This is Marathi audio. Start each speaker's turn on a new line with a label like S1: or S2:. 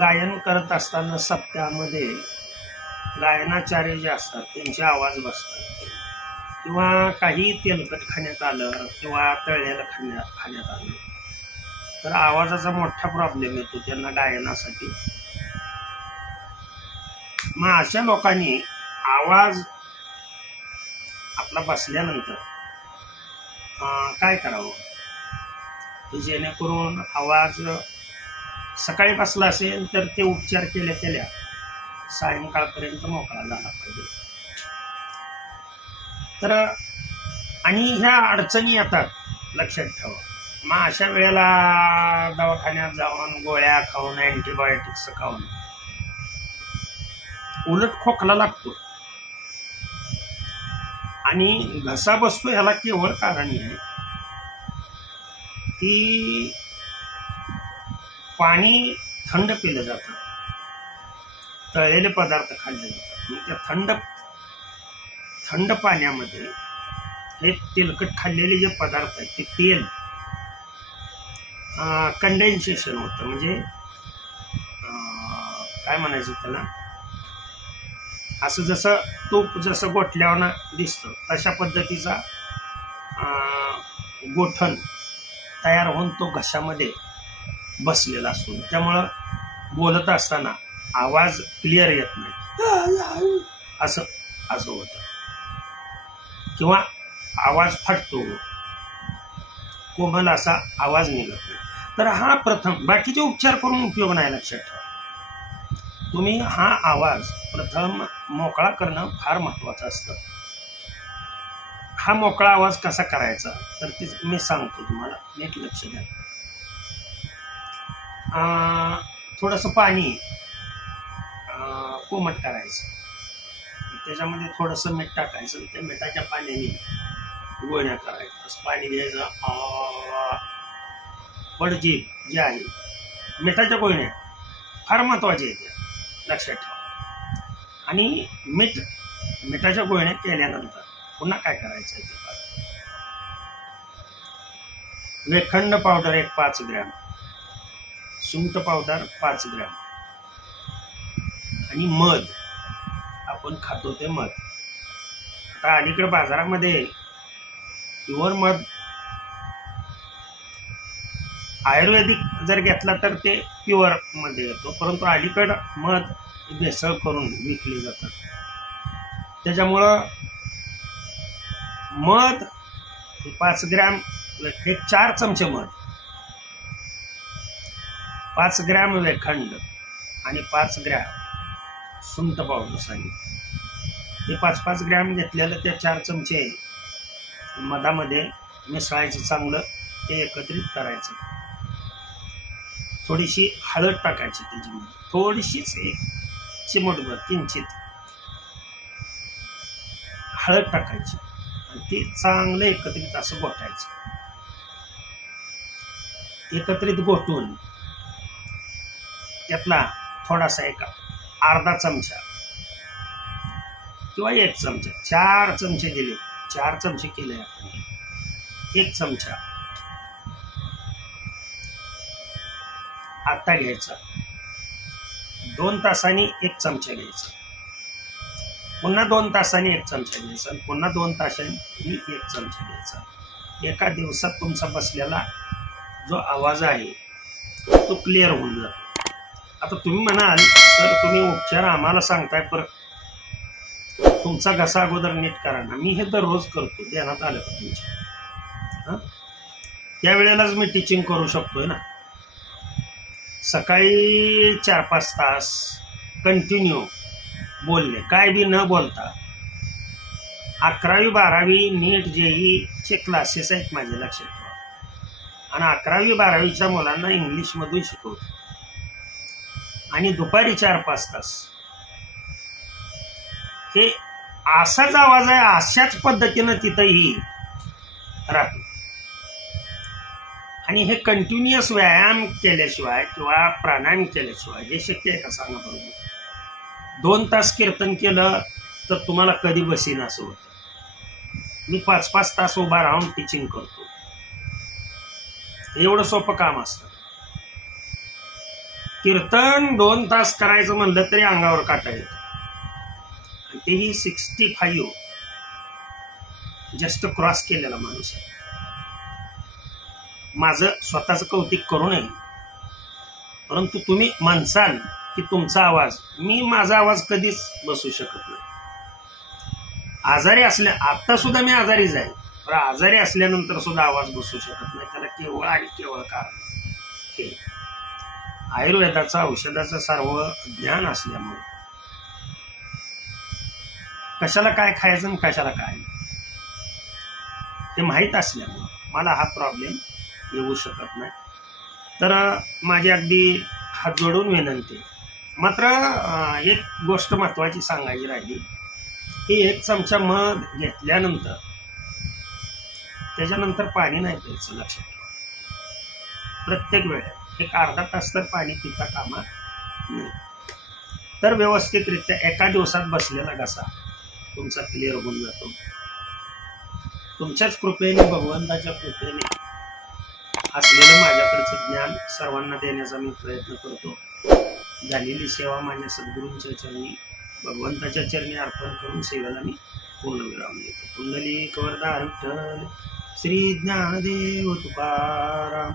S1: गायन करत असताना सप्त्यामध्ये गायनाचार्य जे असतात त्यांचे आवाज बसतात. किंवा काही तेलकट खाण्यात आलं किंवा तळलेलं खाण्यात खाण्यात आलं तर आवाजाचा मोठा प्रॉब्लेम येतो त्यांना गायनासाठी. मग अशा लोकांनी आवाज आपला बसल्यानंतर अं, काय करावं? जेणेकरून आवाज सकाळी बसला असेल तर ते उपचार केल्या केल्या सायंकाळपर्यंत मोकळा झाला पाहिजे. तर आणि ह्या अडचणी येतात लक्षात ठेवा. मग अशा वेळेला दवाखान्यात जाऊन गोळ्या खाऊन अँटीबायोटिक्स खाऊन उलट खोकला लागतो. आणि घसा बसतो ह्याला केवळ कारण आहे की पाणी थंड पिलं जातं. तळलेले पदार्थ खाल्ले जातात. मग त्या थंड थंड पाण्यामध्ये हे तेलकट खाल्लेले जे पदार्थ आहेत ते तेल कंडेन्सेशन होतं. म्हणजे अं, काय म्हणायचं त्याला? असं जसं तूप जसं गोठल्यावर दिसतं तशा पद्धतीचा अं, गोठण तयार होऊन तो घशामध्ये बसलेला असतो त्यामुळं बोलत असताना आवाज क्लिअर येत नाही. असं असं होतं. किंवा आवाज फाटतो. कोमल असा आवाज निघत नाही. तर हा प्रथम बाकीचे उपचार करून उपयोग नाही लक्षात ठेवा. तुम्ही हा आवाज प्रथम मोकळा करणं फार महत्त्वाचं असतं. हा मोकळा आवाज कसा करायचा? तर ते मी सांगतो तुम्हाला. नीट लक्ष द्या. थोडंसं पाणी अं, कोमट करायचं. त्याच्यामध्ये थोडंसं मीठ टाकायचं. त्या मिठाच्या पाण्याने गोळ्या करायच्या. असं पाणी घ्यायचं. आ, जे आहे मिठाच्या गोळण्या फार महत्त्वाच्या आहेत त्या. लक्षात ठेवा. आणि मीठ मिठाच्या गोळण्या केल्यानंतर पुन्हा काय करायचं आहे ते वेखंड पावडर एक पाच ग्रॅम. सुंठ पावदार पाच ग्रॅम. आणि मध. आपण खातो ते मध. आता अलीकडे बाजारामध्ये प्युअर मध आयुर्वेदिक जर घेतला तर ते प्युअरमध्ये येतो. परंतु अलीकडं मध भेसळ करून विकले जातात. त्याच्यामुळं मध पाच ग्रॅम एक चार चमचे मध. पाच ग्रॅम वेखंड आणि पाच ग्रॅम सुंठ पावडर सांगितलं. हे पाच पाच ग्रॅम घेतलेलं ते चार चमचे मधामध्ये मिसळायचं चांगलं ते एकत्रित करायचं. थोडीशी हळद टाकायची त्याच्यामध्ये. थोडीशीच एक चिमटभर किंचित हळद टाकायची आणि ते चांगलं एकत्रित असं गोठायचं. एकत्रित गोठून त्यातला थोडासा एक अर्धा चमचा किंवा एक चमचा. चार चमचे दिले. चार चमचे केले आपण. एक चमचा. आता घ्यायचा. दोन तासांनी एक चमचा घ्यायचा. पुन्हा दोन तासांनी एक चमचा घ्यायचा आणि पुन्हा दोन तासांनी एक चमचा घ्यायचा. एका दिवसात तुमचा बसलेला जो आवाज आहे तो क्लिअर होऊन जातो. आता तुम्ही म्हणाल तर तुम्ही उपचार आम्हाला सांगताय पर तुमचा घसा अगोदर नीट करा ना. मी हे दररोज करतो ध्यानात आलं का तुमच्या? हां? त्यावेळेलाच मी टीचिंग करू शकतोय ना. सकाळी चार पाच तास कंटिन्यू बोलले काय बी न बोलता. अकरावी बारावी नीट जेईचे क्लासेस आहेत माझ्या लक्षात ठेवा. आणि अकरावी बारावीच्या मुलांना इंग्लिशमधून शिकवतो. आणि दुपारी चार पाच तास. हे असाच आवाज आहे अशाच पद्धतीनं तिथंही राहतो. आणि हे कंटिन्युअस व्यायाम केल्याशिवाय किंवा प्राणायाम केल्याशिवाय हे शक्य आहे का सांगा बरोबर दोन तास कीर्तन केलं तर तुम्हाला कधी बसीन असं होतं? मी पाच पाच तास उभा राहून टीचिंग करतो. एवढं सोपं काम असतं. कीर्तन दोन तास करायचं म्हणलं तरी अंगावर काटा येतो. तेही सिक्स्टी फाईव्ह जस्ट क्रॉस केलेला माणूस आहे. माझं स्वतःचं कौतिक करू नये. परंतु तुम्ही म्हणसाल की तुमचा आवाज मी माझा आवाज कधीच बसू शकत नाही. आजारी असल्या आत्ता सुद्धा मी आजारीच आहे. पण आजारी असल्यानंतर सुद्धा आवाज बसू शकत नाही. त्याला केवळ आणि केवळ कारण हे. आयुर्वेदाचं औषधाचं सर्व ज्ञान असल्यामुळे. कशाला काय खायचं आणि कशाला काय हे माहीत असल्यामुळं मला हा प्रॉब्लेम येऊ शकत नाही. तर माझी अगदी हात जोडून विनंती. मात्र एक गोष्ट महत्त्वाची सांगायची राहिली. की एक चमचा मध घेतल्यानंतर त्याच्यानंतर पाणी नाही प्यायचं लक्षात ठेवा. प्रत्येक वेळेत एक अर्धा तास तर पाणी पिता कामा नाही. तर व्यवस्थितरित्या एका दिवसात बसलेला घसा तुमचा क्लिअर होऊन जातो. तुमच्याच कृपेने भगवंताच्या कृपेने असलेलं माझ्याकडचं ज्ञान सर्वांना देण्याचा मी प्रयत्न करतो. झालेली सेवा माझ्या सद्गुरूंच्या चरणी भगवंताच्या चरणी अर्पण करून सेवेला मी पूर्णविराम देतो. कुंडली कवरदार विठ्ठल श्री ज्ञानदेव तुकाराम.